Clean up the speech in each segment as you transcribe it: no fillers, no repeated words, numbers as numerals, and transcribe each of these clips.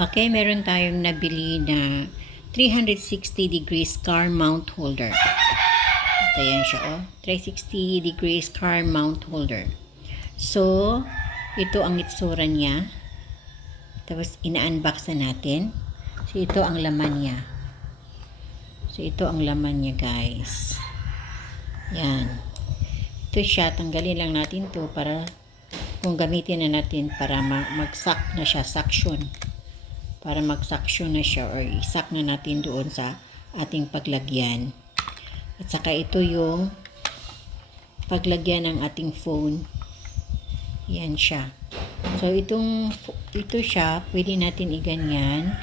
Okay, meron tayong nabili na 360 degrees car mount holder. Ito yan siya, oh. 360 degrees car mount holder. So, ito ang itsura niya. Tapos, ina-unbox na natin. So, ito ang laman niya. So, ito ang laman niya, guys. Yan. Ito siya. Tanggalin lang natin to para kung gamitin na natin para mag-suck na siya, suction. Para mag-suction na siya or i-suck na natin doon sa ating paglagyan. At saka ito yung paglagyan ng ating phone. Yan siya. So, ito siya, pwede natin iganyan.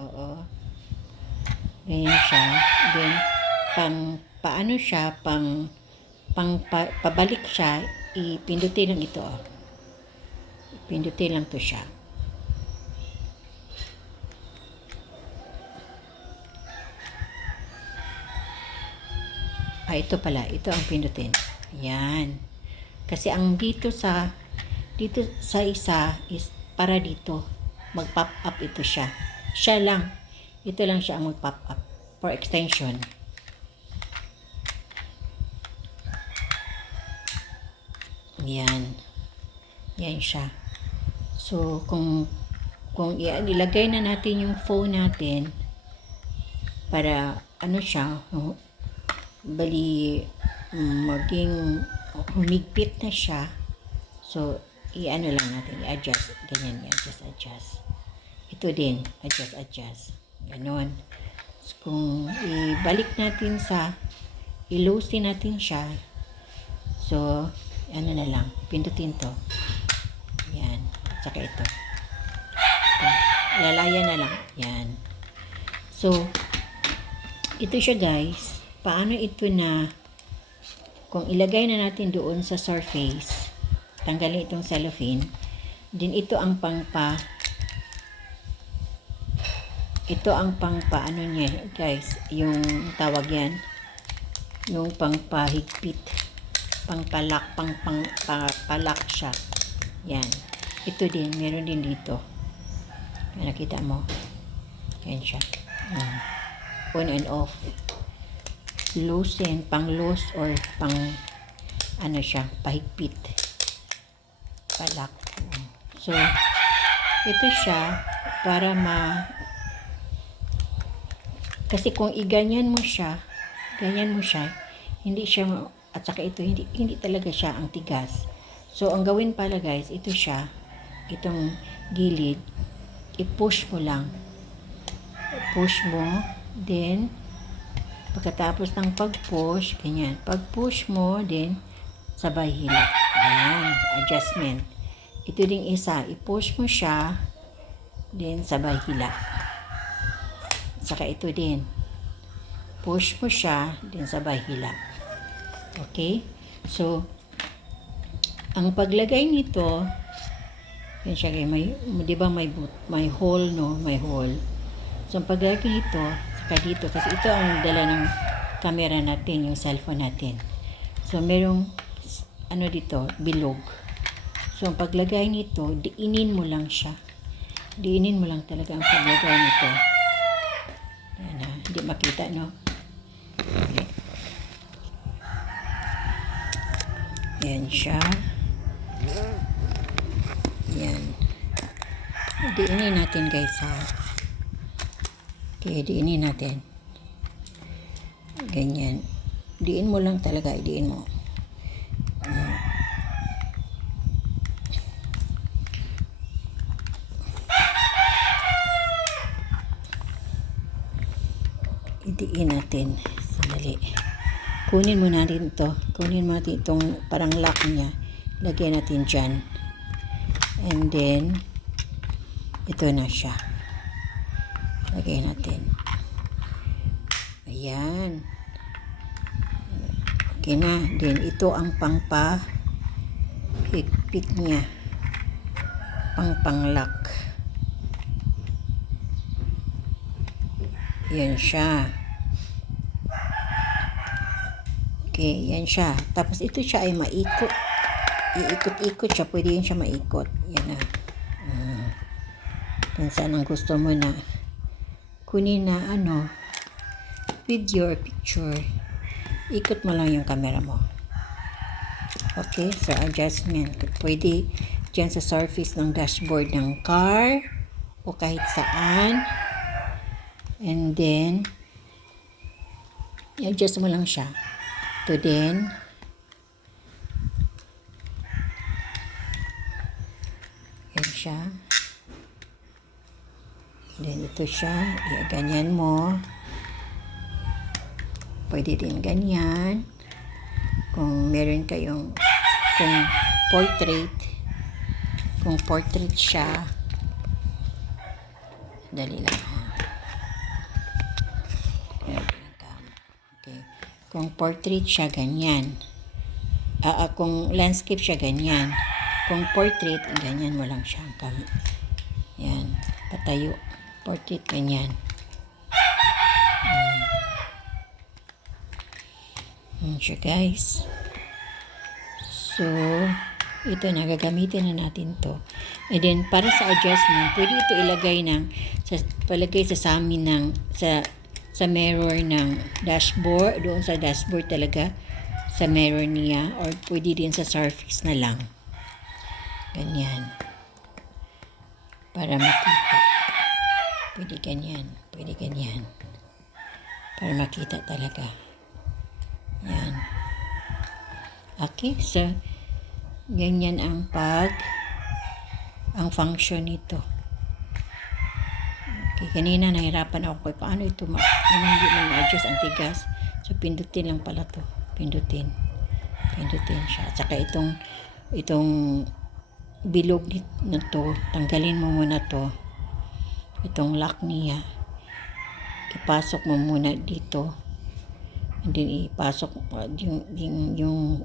Oo. Ganyan siya. Then, paano siya, pabalik siya, ipindutin lang ito. Oh. Ipindutin lang to siya. Ito pala. Ito ang pindutin. Yan. Kasi ang dito sa isa is para dito. Mag-pop up ito siya. Siya lang. Ito lang siya ang mag-pop up for extension. Yan. Yan siya. So, kung ilagay na natin yung phone natin para ano siya, bali maging humigpit na siya. So, i-ano lang natin, i-adjust. Ganyan, i-adjust. Ito din, adjust. Ganon. So, kung ibalik natin i-loosen natin siya. So, ano na lang, pindutin to. Yan. At saka ito. Lalayan na lang. Yan. So, ito siya, guys. Paano ito na kung ilagay na natin doon sa surface, tanggalin itong cellophane, din ito ang ano niya, guys, yung tawag yan, yung pangpahigpit, palak siya. Yan. Ito din, meron din dito. Nakita mo? Yan siya. On and off. Loosen, pang-loose or ano siya, pahigpit. Palak. So, ito siya para kasi kung iganyan mo siya, hindi siya, at saka ito, hindi talaga siya ang tigas. So, ang gawin pala, guys, ito siya, itong gilid, i-push mo lang. Push mo, then, pagkatapos ng pag-push, ganyan. Pag-push mo, then, sabay hila. Ayan, adjustment. Ito ding isa, i-push mo siya, then, sabay hila. Saka ito din. Push mo siya, then, sabay hila. Okay? So, ang paglagay nito, yan siya, di ba may hole, no? May hole. So, ang paglagay nito, dito kasi ito ang dala ng camera natin, yung cellphone natin. So merong ano dito, bilog. So ang paglagay nito, diinin mo lang siya. Diinin mo lang talaga ang paglagay nito. Yan na, hindi makita, no? Okay. Yan siya. Yan. Diinin natin, guys, ha. Okay, diinin natin. Ganyan. Diin mo lang talaga, diin mo. Idiin natin. Sandali. Kunin mo natin ito. Kunin mo natin itong parang lock niya. Lagyan natin dyan. And then, ito na siya. Lagay natin. Ayan. Okay na. Then, ito ang pangpahigpit niya. Panglock. Yan siya. Okay, yan siya. Tapos, ito siya ay maikot. Iikot-ikot siya. Pwede yan siya maikot. Yan na. Kung saan ang gusto mo na kunin na video or picture, ikot mo lang yung camera mo. Okay, sa adjustment, pwede dyan sa surface ng dashboard ng car o kahit saan. And then, i-adjust mo lang siya. To then, yan siya. Then, ito siya. Ganyan mo. Pwede din ganyan. Kung meron kayong, kung portrait siya, dali lang ha. Okay. Kung portrait siya, ganyan. Kung landscape siya, ganyan. Kung portrait, ganyan mo lang siya. Yan. Patayo. Portrait, ganyan. Yan siya, guys. So, ito na, gagamitin na natin to. And then, para sa adjustment, pwede ito palagay sa amin ng, sa mirror ng dashboard, doon sa dashboard talaga, sa mirror niya, or pwede din sa surface na lang. Ganyan. Para makita. Pwede ganyan. Para makita talaga. Yan. Okay, so, ganyan ang function nito. Okay, kanina nahirapan ako kung paano ito hindi ma-adjust ang tigas. So, pindutin lang pala to. Pindutin siya. At saka itong bilog na to, tanggalin mo muna to. Itong lock niya, ipasok mo muna dito. And then, ipasok yung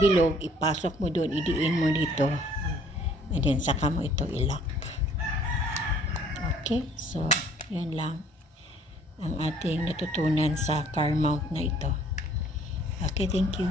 bilog, ipasok mo doon, idiin mo dito. And then, saka mo ito ilock. Okay, so, yan lang ang ating natutunan sa car mount na ito. Okay, thank you.